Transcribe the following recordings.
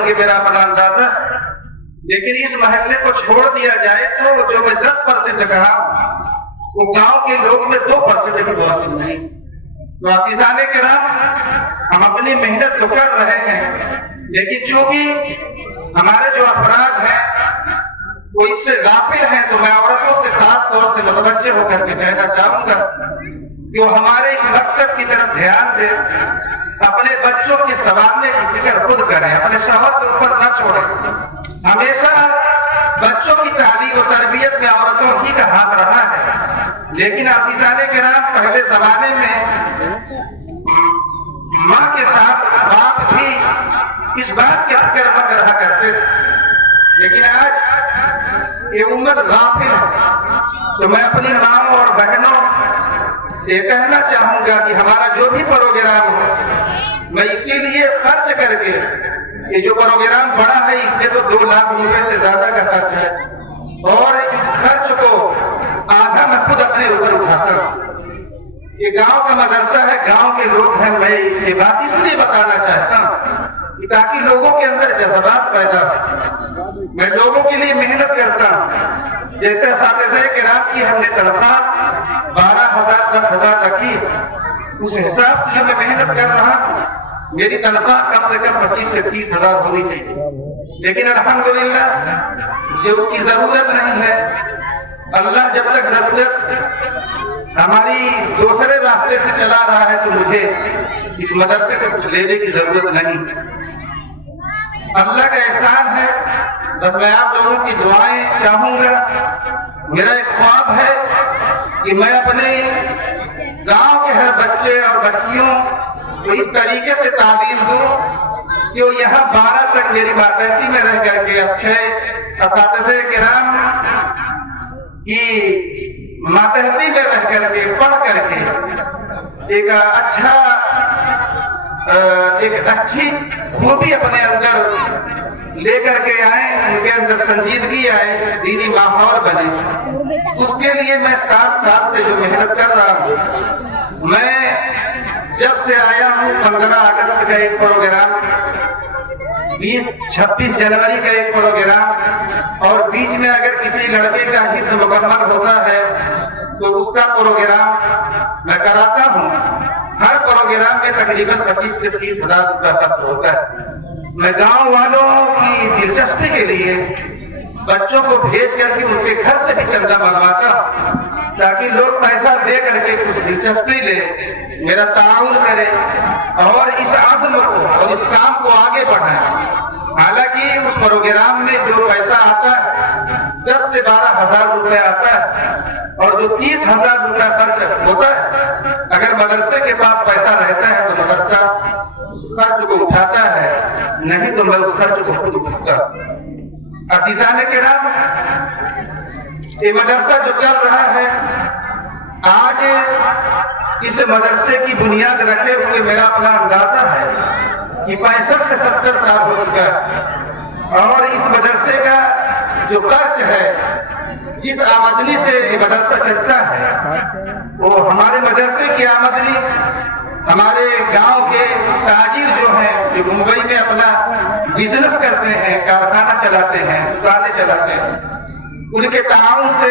होंगे मेरा अपना अंदाजा, लेकिन इस महल्ले को छोड़ दिया जाए तो जो मैं 10% कहा वो गांव के लोग में 2% भी बहुत नहीं। तो अज़ीज़ाने किराम, हम अपनी मेहनत तो कर रहे हैं, लेकिन चूंकि हमारे जो अफराद हैं वो इससे गाफिल हैं, तो मैं औरतों से खास तौर से मुतवज्जे होकर के कहना चाहूंगा कि वो हमारे इस मकसद की तरफ ध्यान दें, अपने बच्चों की संभालने की फिक्र खुद करें, अपने शौहर के ऊपर न छोड़ें। हमेशा बच्चों की तालीम और तरबियत में औरतों ही का हाथ रहा है, लेकिन अज़ीज़ाने किराम, पहले जमाने में माँ के साथ बाप भी इस बात के फिक्रमंद रहा करते थे, लेकिन आज ये उम्मत गाफिल है। तो मैं अपनी माँ और बहनों से कहना चाहूंगा कि हमारा जो भी प्रोग्राम हो, मैं इसीलिए खर्च करके, ये जो प्रोग्राम बड़ा है इसमें तो 2 लाख रुपए से ज्यादा का खर्च है, और इस खर्च को आधा मैं खुद अपने ऊपर उठाता हूँ। ये गांव का मदरसा है, गांव के लोग हैं, मैं ये बात इसलिए बताना चाहता हूँ ताकि लोगों के अंदर जज्बात पैदा हो। मैं लोगों के लिए मेहनत करता हूँ, जैसे साबिज़े किराम की हमने तनख्वाह 12,000 10,000 रखी, उस हिसाब से मैं मेहनत कर रहा हूँ। मेरी तनख्वाह कम से कम 25 से 30,000 होनी चाहिए, लेकिन अल्हम्दुलिल्लाह जो उसकी जरूरत नहीं है, अल्लाह जब तक जरूरत हमारी दूसरे रास्ते से चला रहा है तो मुझे इस मदरसे से कुछ लेने की जरूरत नहीं। अल्लाह का एहसान है, बस मैं आप लोगों की दुआएं चाहूंगा। मेरा एक ख्वाब है कि मैं अपने गांव के हर बच्चे और बच्चियों को इस तरीके से तालीम दूं कि वो यहाँ 12 तक मेरी मातहती में रह करके अच्छे असातिज़े किराम की मातहती में रह करके पढ़ करके एक अच्छी खूबी अपने अंदर लेकर के आए, उनके अंदर संजीदगी आए, दीनी माहौल बने। उसके लिए मैं 7 साल से जो मेहनत कर रहा हूँ, मैं जब से आया हूँ 15 अगस्त का एक प्रोग्राम, 26 जनवरी का एक प्रोग्राम, और बीच में अगर किसी लड़के का हिफ्ज़ मुकम्मल होता है तो उसका प्रोग्राम मैं कराता हूँ। हर प्रोग्राम में तकरीबन 25 से 30,000 रुपया खर्च होता है। मैं गांव वालों की दिलचस्पी के लिए बच्चों को भेज करके उनके घर से भी चंदा मंगवाता हूँ, ताकि लोग पैसा दे करके कुछ दिलचस्पी ले, मेरा ताउन करे और इस आज़म को और इस काम को आगे बढ़ाए। हालांकि उस प्रोग्राम में जो पैसा आता है 10 से 12,000 रुपया आता है, और जो 30,000 रुपया खर्च होता है, अगर मदरसे के पास पैसा रहता है तो मदरसा उस खर्च को उठाता है, नहीं तो मैं उस खर्च को खुद उठाता। अज़ीज़ाने किराम, ये मदरसा जो चल रहा है, आज इस मदरसे की बुनियाद रखे हुए मेरा अपना अंदाजा है कि 65 से 70 साल हो चुका है, और इस मदरसे का जो खर्च है, जिस आमदनी से ये मदरसा चलता है, वो हमारे मदरसे की आमदनी हमारे गांव के ताजिर जो हैं, जो मुंबई में अपना बिजनेस करते हैं, कारखाना चलाते हैं, दुकानें चलाते हैं, उनके ताउन से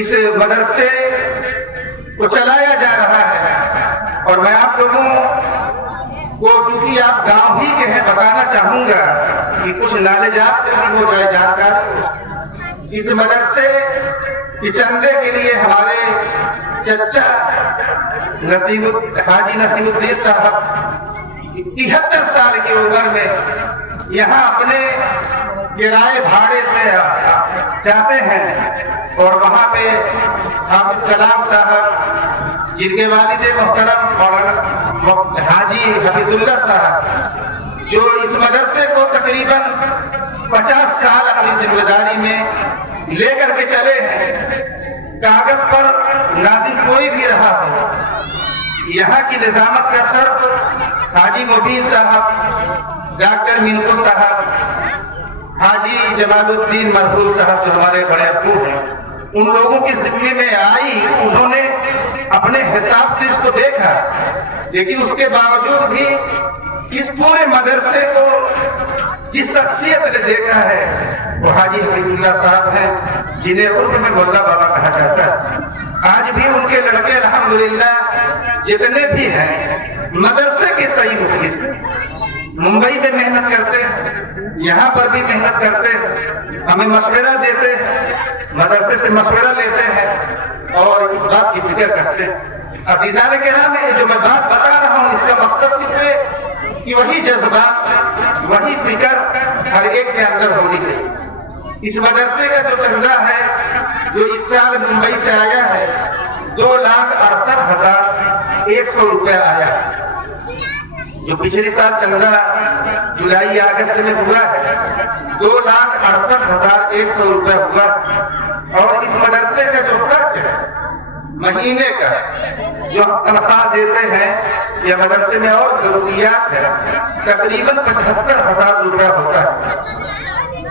इस मदरसे को चलाया जा रहा है। और मैं आप लोगों को, चूंकि आप गांव ही के हैं, बताना चाहूंगा कि कुछ नालेजात हो जाए, जानकारी। इस मदरसे के चंदे के लिए हमारे चचा हाजी नसीमुद्दीन साहब 73 साल की उम्र में यहाँ अपने किराए भाड़े से जाते हैं, और वहाँ पे हाफिज कलाम साहब, जिनके वालिद मोहतरम हाजी हफीजुल्लाह साहब, जो इस मदरसे को तकरीबन 50 साल अपनी जिम्मेदारी में लेकर के चले हैं। कागज पर नाज़िम कोई भी रहा हो, यहाँ की निजामत का शर्फ हाजी मुबीन साहब, डॉक्टर मिनको साहब, हाजी जमालुद्दीन मरहूम साहब, जो हमारे बड़े अब्बू हैं, उन लोगों की जिम्मे में आई। उन्होंने अपने हिसाब से इसको देखा, लेकिन उसके बावजूद भी इस पूरे मदरसे को जिस शख्सियत ने देखा है वो हाजी हबीबुल्लाह साहब हैं, जिन्हें उर्दू में मोल्ला बाबा कहा जाता है। आज भी उनके लड़के अल्हम्दुलिल्लाह जितने भी हैं मदरसे के कई मुखलिस हैं, मुंबई में मेहनत करते हैं, यहाँ पर भी मेहनत करते हैं, हमें मशवरा देते हैं, मदरसे से मशवरा लेते हैं और इस बात की फिक्र करते हैं। अज़ीज़ान किराम, जो मैं बात बता रहा हूँ इसका मकसद सिर्फ है कि वही जज्बात, वही फिक्र हर एक के अंदर होनी चाहिए। इस मदरसे का जो चंदा है जो इस साल मुंबई से आया है 2,68,100 रुपया आया है। जो पिछले साल चंदा जुलाई अगस्त में हुआ है 2,68,100 रुपया हुआ। और इस मदरसे का जो खर्च है महीने का जो तनख्वाह देते हैं या मदरसे में और जरूरियात है तकरीबन 75,000 रुपया होता है,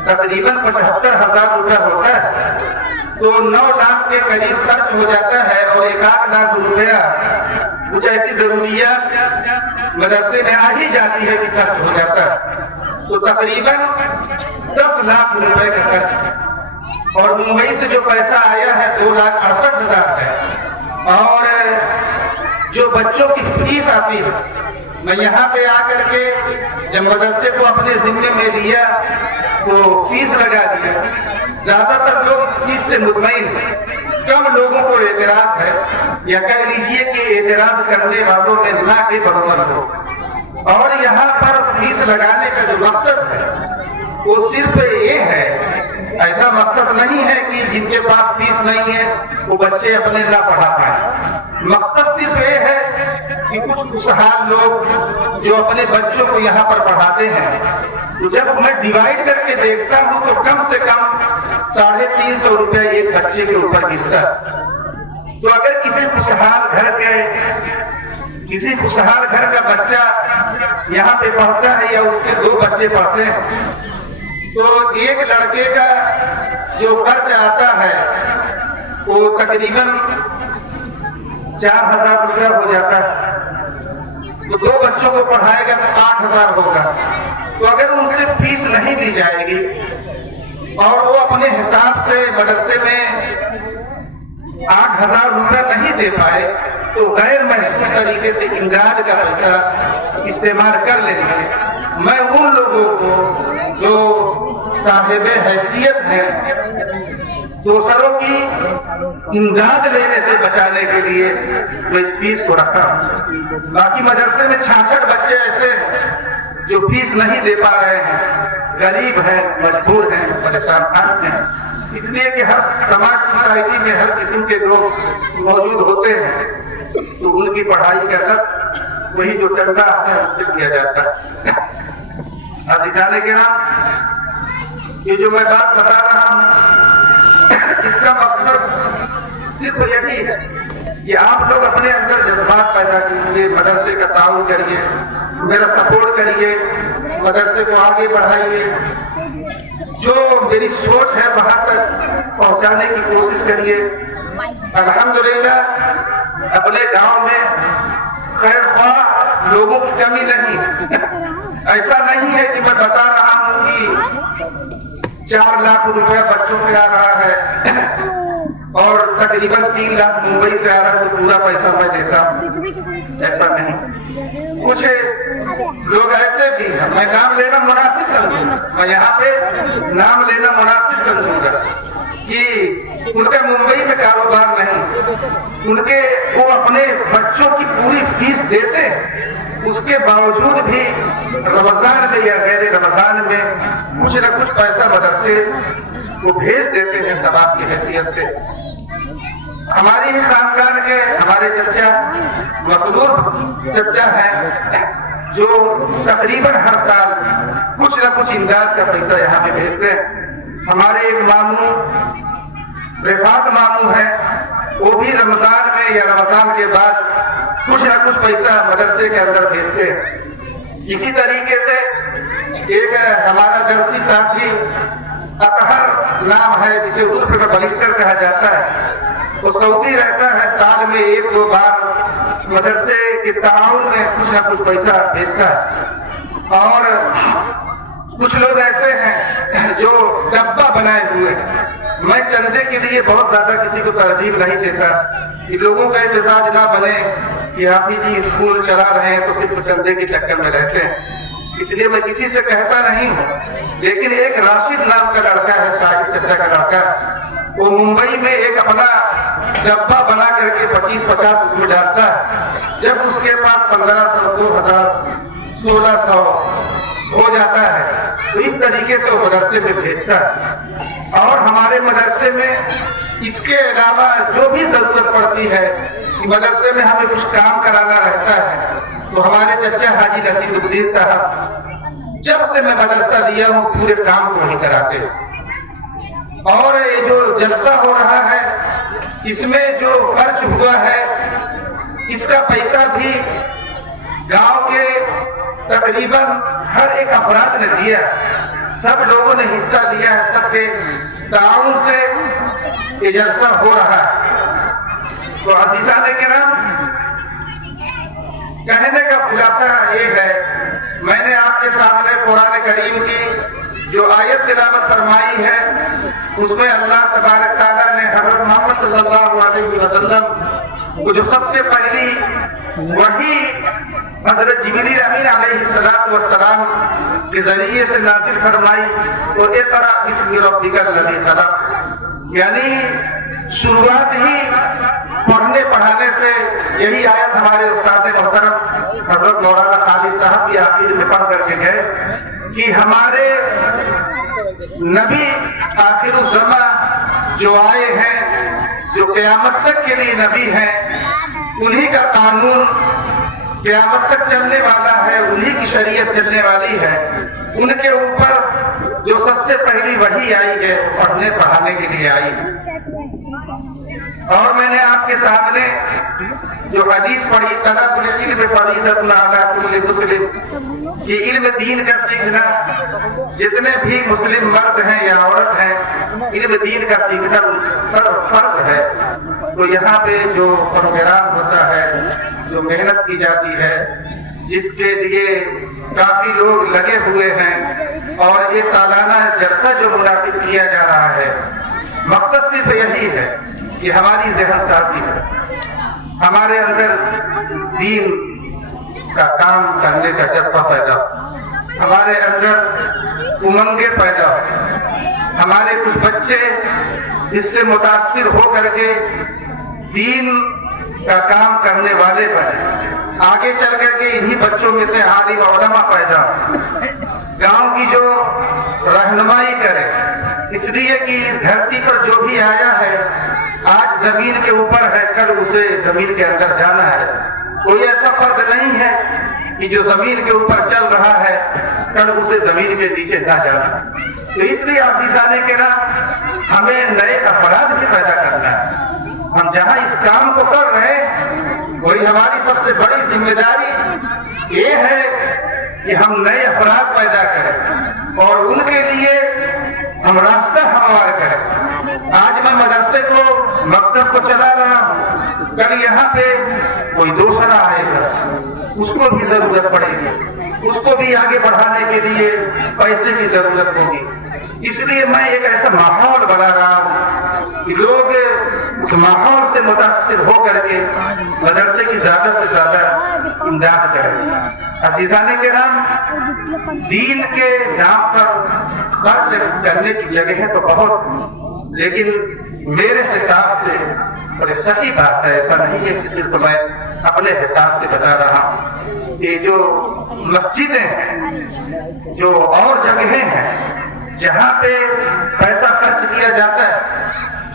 तकरीबन 75,000 रुपया होता है। तो 9 लाख के करीब खर्च हो जाता है और 1,00,000 लाख रुपया कुछ ऐसी जरूरियात मदरसे में आ ही जाती है कि खर्च हो जाता है। तो तकरीबन 10 लाख रुपए का खर्च है। और मुंबई से जो पैसा आया है 2,68,000 है। और जो बच्चों की फीस आती है, मैं यहाँ पे आकर के जब मदरसे को अपने जिम्मे में लिया तो फीस लगा दिया। ज्यादातर लोग इस फीस से मुतमईन हैं, कम लोगों को एतराज है या कह लीजिए कि एतराज करने वालों ने ना के बराबर हो। और यहाँ पर फीस लगाने का जो मकसद है वो सिर्फ ये है, ऐसा मकसद नहीं है कि जिनके पास फीस नहीं है वो बच्चे अपने ना पढ़ा पाए। मकसद सिर्फ ये है कि कुछ खुशहाल लोग जो अपने बच्चों को यहाँ पर पढ़ाते हैं, तो जब मैं डिवाइड करके देखता हूँ तो कम से कम 350 रुपया एक बच्चे के ऊपर गिरता है। तो अगर किसी खुशहाल घर का बच्चा यहाँ पे पढ़ता है या उसके 2 बच्चे पढ़ते हैं तो एक लड़के का जो खर्च आता है वो तकरीबन 4,000 रुपया हो जाता है। तो 2 बच्चों को पढ़ाएगा तो 8,000 होगा। तो अगर उनसे फीस नहीं दी जाएगी और वो अपने हिसाब से मदरसे में 8,000 रुपया नहीं दे पाए तो गैर महसूस तरीके से इमदाद का पैसा इस्तेमाल कर लेंगे। मैं उन लोगों को जो साहिब हैसियत है दूसरों की इमदाद लेने से बचाने के लिए मैं इस फीस को रखा। बाकी मदरसे में 66 बच्चे ऐसे हैं जो फीस नहीं दे पा रहे हैं, गरीब हैं, मजबूर हैं, परेशान हैं। इसलिए कि हर समाज सोसाइटी में हर किस्म के लोग मौजूद होते हैं तो उनकी पढ़ाई का खर्च वही जो चंदा है उससे किया जाता है। अज़ीज़ान किराम, ये जो मैं बात बता रहा हूँ इसका मकसद सिर्फ यही है कि आप लोग अपने अंदर जज्बात पैदा कीजिए, मदरसे का ताउन करिए, मेरा सपोर्ट करिए, मदरसे को आगे बढ़ाइए। जो मेरी सोच है वहां तक पहुंचाने की कोशिश करिए। अल्हम्दुलिल्लाह अपने गांव में खैर ख्वाह लोगों की कमी नहीं। ऐसा नहीं है कि मैं बता रहा हूँ कि 4 लाख रुपया बच्चों से आ रहा है और तकरीबन 3 लाख मुंबई से आ रहा है तो पूरा पैसा मैं देता हूँ, ऐसा नहीं। कुछ लोग ऐसे भी हैं, मैं नाम लेना मुनासिब समझूंगा, मैं यहाँ पे नाम लेना मुनासिब समझूंगा कि उनका मुंबई में कारोबार नहीं, उनके वो अपने बच्चों की पूरी फीस देते हैं, उसके बावजूद भी रमजान में या गैर रमजान में कुछ न कुछ पैसा मदरसे वो भेज देते हैं सवाब की हैसियत से। हमारी ही खानदान के हमारे चचा मसरूर चचा हैं जो तकरीबन हर साल कुछ न कुछ इमदाद का पैसा यहाँ पे भेजते हैं। हमारे एक मामू रेफात मामू है, वो भी रमजान में या रमजान के बाद कुछ न कुछ पैसा मदरसे के अंदर भेजते हैं। इसी तरीके से एक हमारा दर्सी साथी अतहर नाम है जिसे उर्फ में बलिस्टर कहा जाता है, वो सऊदी रहता है, साल में 1-2 बार मदरसे के ताउन में कुछ न कुछ पैसा भेजता है। और کچھ لوگ ایسے ہیں جو ڈبہ بنائے ہوئے ہیں. میں چندے کے لیے بہت زیادہ کسی کو ترغیب نہیں دیتا کہ لوگوں کا احتجاج نہ بنے کہ حافظ جی اسکول چلا رہے ہیں تو صرف چندے کے چکر میں رہتے ہیں. اس لیے میں کسی سے کہتا نہیں ہوں. لیکن ایک راشد نام کا لڑکا ہے, صاحب چچا کا لڑکا, وہ ممبئی میں ایک اپنا ڈبہ بنا کر کے 25-50 اس میں ڈالتا ہے. جب اس کے پاس 1500, 2000, 1600 ہو جاتا ہے تو اس طریقے سے وہ مدرسے میں بھیجتا ہے. اور ہمارے مدرسے میں اس کے علاوہ جو بھی ضرورت پڑتی ہے کہ مدرسے میں ہمیں کچھ کام کرانا رہتا ہے تو ہمارے چچا حاجی نصیر الدین صاحب جب سے میں مدرسہ لیا ہوں پورے کام کو نہیں کراتے. اور یہ جو جلسہ ہو رہا ہے اس میں جو خرچ ہوا ہے اس کا پیسہ بھی گاؤں کے تقریباً ہر ایک افراد نے دیا. سب لوگوں نے حصہ لیا ہے, سب کے تعاون سے یہ جلسہ ہو رہا ہے. تو عزیزان کرام, کہنے کا خلاصہ یہ ہے, میں نے آپ کے سامنے قرآن کریم کی جو آیت تلاوت فرمائی ہے اس میں اللہ تبارک تعالیٰ نے حضرت محمد صلی اللہ علیہ وسلم کو جو سب سے پہلی وحی حضرت جبریل امین علیہ السلام کے ذریعے سے نازل فرمائی تو اقرأ بسم ربک الذی خلق, یعنی شروعات ہی پڑھنے پڑھانے سے یہی آیت ہمارے استاد محترم حضرت مولانا خالد صاحب کی آخر میں پڑھ کر کے گئے کہ ہمارے نبی آخر الزمان جو آئے ہیں, جو قیامت تک کے لیے نبی ہیں, انہی کا قانون قیامت تک چلنے والا ہے, انہی کی شریعت چلنے والی ہے. ان کے اوپر جو سب سے پہلی وحی آئی ہے پڑھنے پڑھانے کے لیے آئی ہے. اور میں نے آپ کے سامنے جو حدیث پڑھی, طلب العلم فریضۃ علی کل مسلم, یہ علم دین کا سیکھنا جتنے بھی مسلم مرد ہیں یا عورت ہیں علم دین کا سیکھنا فرض ہے. تو یہاں پہ جو پروگرام ہوتا ہے, جو محنت کی جاتی ہے, جس کے لیے کافی لوگ لگے ہوئے ہیں, اور یہ سالانہ جلسہ جو منعقد کیا جا رہا ہے, مقصد صرف یہی ہے کہ ہماری ذہن سازی ہے, ہمارے اندر دین کا کام کرنے کا جذبہ پیدا ہو, ہمارے اندر امنگیں پیدا ہو, ہمارے کچھ بچے اس سے متاثر ہو کر کے دین کا کام کرنے والے بنے, آگے چل کر کے انہی بچوں میں سے عالم علماء پیدا ہو, گاؤں کی جو رہنمائی کرے. اس لیے کہ اس دھرتی پر جو بھی آیا ہے آج زمین کے اوپر ہے, کل اسے زمین کے اندر جانا ہے. کوئی ایسا فرد نہیں ہے کہ جو زمین کے اوپر چل رہا ہے کل اسے زمین کے نیچے نہ جانا. تو اس لیے عزیزان کرام ہمیں نئے افراد بھی پیدا کرنا ہے. ہم جہاں اس کام کو کر رہے ہیں وہی ہماری سب سے بڑی ذمہ داری یہ ہے کہ ہم نئے افراد پیدا کریں اور ان کے لیے ہم راستہ ہموار کریں. آج میں مدرسے کو, مکتب کو چلا رہا ہوں, کل یہاں پہ کوئی دوسرا آئے گا, اس کو بھی ضرورت پڑے گی, اس کو بھی آگے بڑھانے کے لیے پیسے کی ضرورت ہوگی. اس لیے میں ایک ایسا ماحول بنا رہا ہوں کہ لوگ اس ماحول سے متاثر ہو کر کے مدرسے کی زیادہ سے زیادہ امداد کریں. عزیزان کرام, دین کے نام پر خرچ کرنے کی جگہ تو بہت, لیکن میرے حساب سے, اور صحیح بات ہے, ایسا نہیں ہے کہ صرف میں اپنے حساب سے بتا رہا ہوں, کہ جو مسجدیں ہیں, جو اور جگہیں ہیں جہاں پہ پیسہ خرچ کیا جاتا ہے,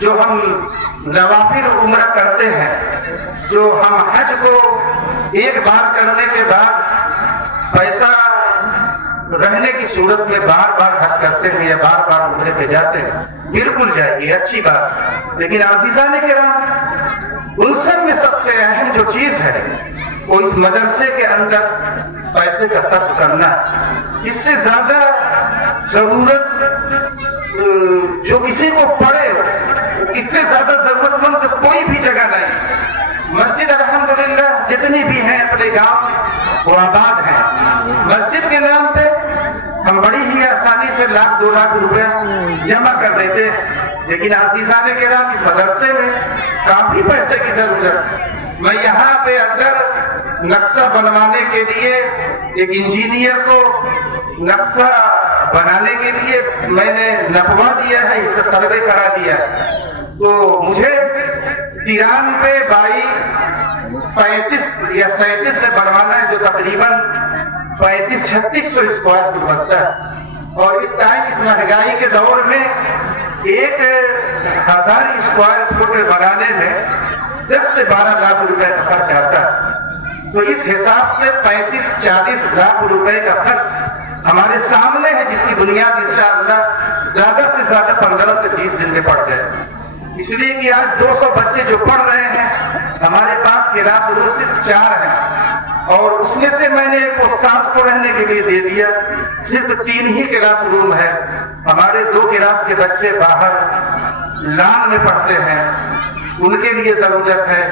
جو ہم نوافل عمرہ کرتے ہیں, جو ہم حج کو ایک بار کرنے کے بعد پیسہ رہنے کی صورت میں بار بار حج کرتے ہیں یا بار بار عمرے پہ جاتے ہیں, بالکل جائیے, اچھی بات. لیکن عزیزان کرام ان سب میں سب سے اہم جو چیز ہے وہ اس مدرسے کے اندر پیسے کا صرف کرنا ہے. اس سے زیادہ ضرورت جو کسی کو پڑے, اس سے زیادہ ضرورت مند کوئی بھی جگہ نہیں. مسجد الحمدللہ جتنی بھی ہیں اپنے گاؤں میں وہ آباد ہیں. مسجد کے نام پہ ہم بڑی ہی में लाख 2 लाख रुपया जमा कर देते हैं, लेकिन आशीषाने के नाम इस मदरसे में काफी पैसे की जरूरत। मैं यहाँ पे अंदर नक्शा बनवाने के लिए एक इंजीनियर को नक्शा बनाने के लिए मैंने नपवा दिया है, इसका सर्वे करा दिया। तो मुझे 93 बाई 35 या 37 में बनवाना है, जो तकरीबन 3500-3600 स्क्वायर फुट बनता है। और इस टाइम इस महंगाई के दौर में 1000 स्क्वायर फुट बनाने में 10 से 12 लाख रुपए का खर्च आता है। तो इस हिसाब से 35-40 लाख रुपए का खर्च हमारे सामने है, जिसकी बुनियाद इंशाअल्लाह ज्यादा से ज्यादा 15 से 20 दिन में पड़ जाए। इसलिए कि आज 200 बच्चे जो पढ़ रहे हैं, हमारे पास क्लास रूम सिर्फ 4 हैं, और उसमें से मैंने एक उस्ताद को रहने के लिए दे दिया, सिर्फ 3 ही क्लास रूम है। हमारे 2 क्लास के बच्चे बाहर लान में पढ़ते हैं, उनके लिए जरूरत है।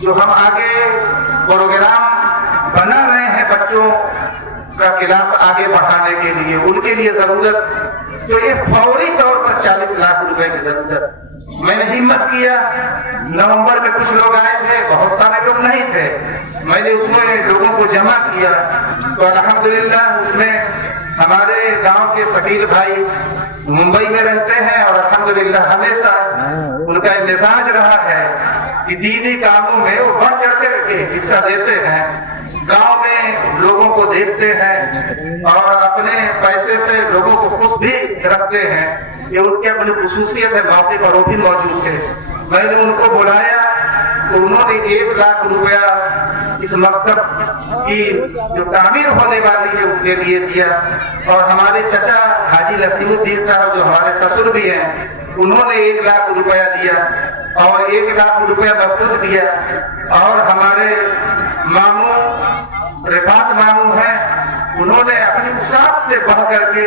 जो हम आगे प्रोग्राम बना रहे हैं बच्चों का क्लास आगे बढ़ाने के लिए, उनके लिए जरूरत, तो ये फौरी तौर पर 40 लाख रुपए की जरूरत। मैंने हिम्मत किया, नवंबर में कुछ लोग आए थे, बहुत सारे लोग नहीं थे, मैंने उसमें लोगों को जमा किया। तो अल्हम्दुलिल्लाह उसमें हमारे गांव के शकील भाई मुंबई में रहते हैं, और अल्हम्दुलिल्लाह हमेशा उनका मिजाज रहा है कि दीनी कामों में वो बढ़ चढ़ के हिस्सा देते हैं, गांव में लोगों को देखते हैं और अपने पैसे से लोगों को खुश भी रखते हैं। ये उनकी अपनी खुसूसियत है, मौके पर वो भी मौजूद थे। मैंने उनको बुलाया तो उन्होंने 1 लाख रुपया इस मकतब की जो तामीर होने वाली है उसके लिए दिया। और हमारे चचा हाजी नसीमुद्दीन साहब जो हमारे ससुर भी हैं, उन्होंने 1 लाख रुपया दिया, और 1 लाख रुपया मकसूद दिया। और हमारे मामू रिफात मामू हैं, उन्होंने अपनी उसात से बढ़ करके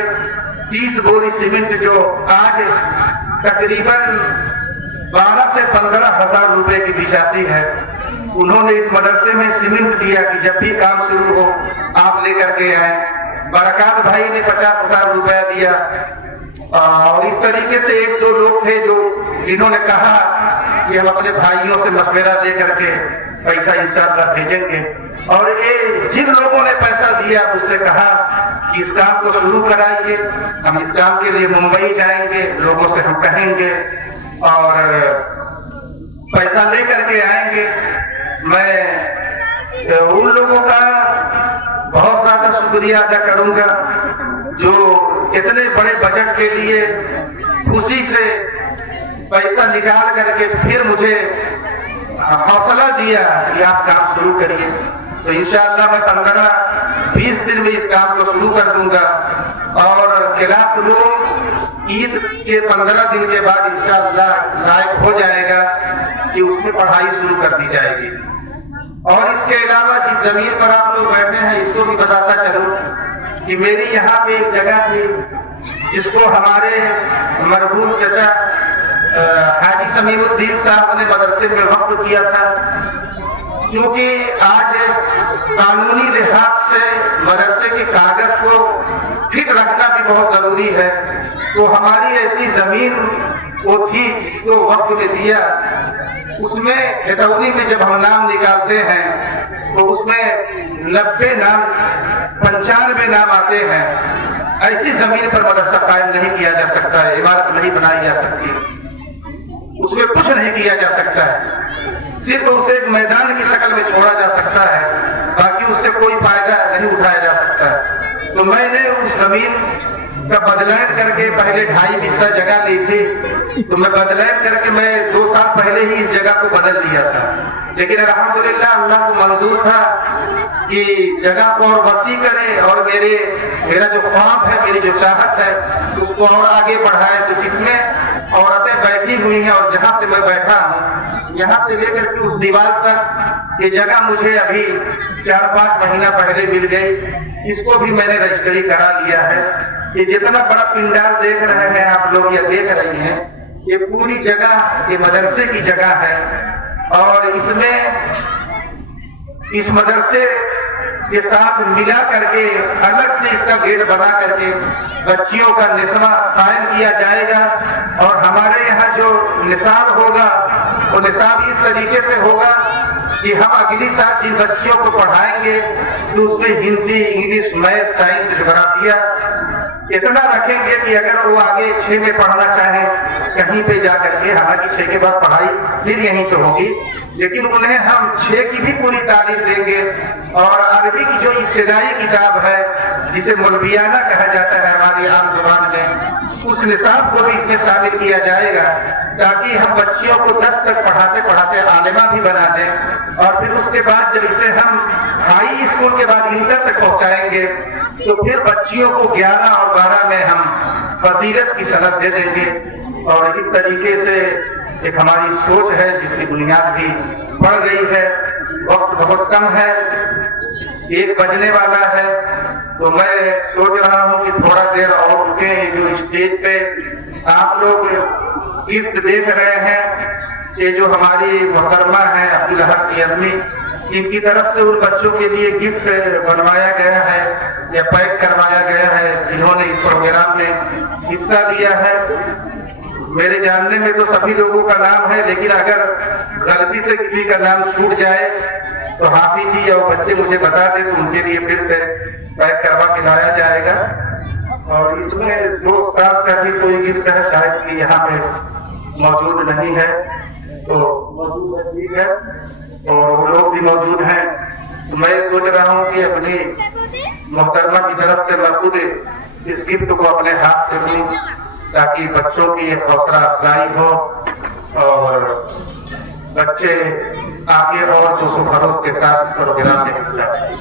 30 बोरी सीमेंट, जो आज तकरीबन 12 से 15 हजार रुपए की बिछाती है, उन्होंने इस मदरसे में सीमेंट दिया कि जब भी काम शुरू हो आप लेकर के आए। बरकत भाई ने 50,000 रुपया दिया। और इस तरीके से 1-2 लोग थे जो इन्होंने कहा कि हम अपने भाइयों से मशवरा दे करके पैसा इंशाअल्लाह भेजेंगे। और ये जिन लोगों ने पैसा दिया उससे कहा कि इस काम को शुरू कराइए, हम इस काम के लिए मुंबई जाएंगे, लोगों से हम कहेंगे और पैसा ले करके आएंगे। मैं उन लोगों का बहुत ज्यादा शुक्रिया अदा करूंगा जो इतने बड़े बजट के लिए खुशी से पैसा निकाल करके फिर मुझे हौसला दिया कि आप काम शुरू करिए। तो इंशाअल्लाह मैं 15-20 दिन में इस काम को शुरू कर दूंगा, और क्लास रूम ईद के 15 दिन के बाद इंशाअल्लाह लायक हो जाएगा कि उसमें पढ़ाई शुरू कर दी जाएगी। और इसके अलावा जिस जमीन पर आप लोग बैठे हैं, इसको भी बताता चलूं कि मेरी यहाँ पे एक जगह थी जिसको हमारे मरहूम चचा हाजी समीउद्दीन साहब ने मदरसे में वक्फ किया था। क्योंकि आज कानूनी लिहाज से मदरसे के कागज को फिट रखना भी बहुत जरूरी है, तो हमारी ऐसी जमीन वो थी जिसको वक्त में दिया, उसमें खतौनी में जब हम नाम निकालते हैं तो उसमें 90 नाम 95 नाम आते हैं। ऐसी जमीन पर मदरसा कायम नहीं किया जा सकता है, इमारत नहीं बनाई जा सकती, उसमें कुछ नहीं किया जा सकता है, सिर्फ उसे एक मैदान की शक्ल में छोड़ा जा सकता है, बाकी उससे कोई फायदा नहीं उठाया जा सकता है। तो मैंने उस जमीन का बदलाव करके पहले 2.5 बिस्सा जगह ली थी, तो मैं बदलाव करके मैं 2 साल पहले ही इस जगह को बदल दिया था। लेकिन अल्हम्दुलिल्लाह अल्लाह को मंजूर था कि जगह को और वसी करे, और मेरा जो ख्वाब है, मेरी जो चाहत है, उसको और आगे बढ़ाए। तो जिसमें औरतें बैठी हुई हैं और जहाँ से मैं बैठा हूँ, यहाँ से लेकर के उस दीवार तक ये जगह मुझे अभी 4-5 महीना पहले मिल गई, इसको भी मैंने रजिस्ट्री करा लिया है। ये जितना बड़ा पिंडाल देख रहे हैं आप लोग या देख रही हैं, ये पूरी जगह ये मदरसे की जगह है। और इसमें इस मदरसे के साथ मिला करके अलग से इसका गेट बना करके बच्चियों का निस्वा कायम किया जाएगा। और हमारे यहाँ जो निसाब होगा वो निसाब इस तरीके से होगा कि हम अगली साल जिन बच्चियों को पढ़ाएंगे तो उसमें हिंदी, इंग्लिश, मैथ, साइंस, ज्योग्राफिया इतना रखेंगे कि अगर वो आगे 6 में पढ़ना चाहे कहीं पे जा करके, हालांकि 6 के बाद पढ़ाई फिर यहीं तो होगी, लेकिन उन्हें हम 6 की भी पूरी तालीम देंगे। और अरबी की जो इब्तिदाई किताब है जिसे मुल्बियाना कहा जाता है हमारी आम जुबान में, उस निसाब को भी इसमें शामिल किया जाएगा ताकि हम बच्चियों को 10 तक पढ़ाते पढ़ाते आलिमा भी बना दें। और फिर उसके बाद जब इसे हम हाई स्कूल के बाद इंटर तक पहुंचाएंगे तो फिर बच्चियों को 11 और 12 में हम फजीलत की सनद दे देंगे। और इस तरीके से एक हमारी सोच है जिसकी बुनियाद भी बढ़ गई है। वक्त बहुत कम है, 1 बजने वाला है, तो मैं सोच रहा हूँ कि थोड़ा देर और रुके। जो स्टेज पे आप लोग गिफ्ट देख रहे हैं, ये जो हमारी मोहतरमा है अब्दुल हक की अम्मी, इनकी तरफ से उन बच्चों के लिए गिफ्ट बनवाया गया है या पैक करवाया गया है जिन्होंने इस प्रोग्राम में हिस्सा लिया है। मेरे जानने में तो सभी लोगों का नाम है, लेकिन अगर गलती से किसी का नाम छूट जाए तो हाफिज जी और बच्चे मुझे बता दें तो उनके लिए फिर से पैक करवा के लाया जाएगा। और इसमें जो उस्ताद का भी कोई गिफ्ट है शायद कि यहाँ पे मौजूद नहीं है, तो मौजूद है, ठीक है, और वो लोग भी मौजूद हैं। तो मैं सोच रहा हूँ कि अपनी मोहतरमा की तरफ से मैं खुद इस गिफ्ट को अपने हाथ से दूं ताकि बच्चों की एक हौसला अफजाई हो और बच्चे आगे और जोश खरोश के साथ इस प्रोग्राम में हिस्सा लें।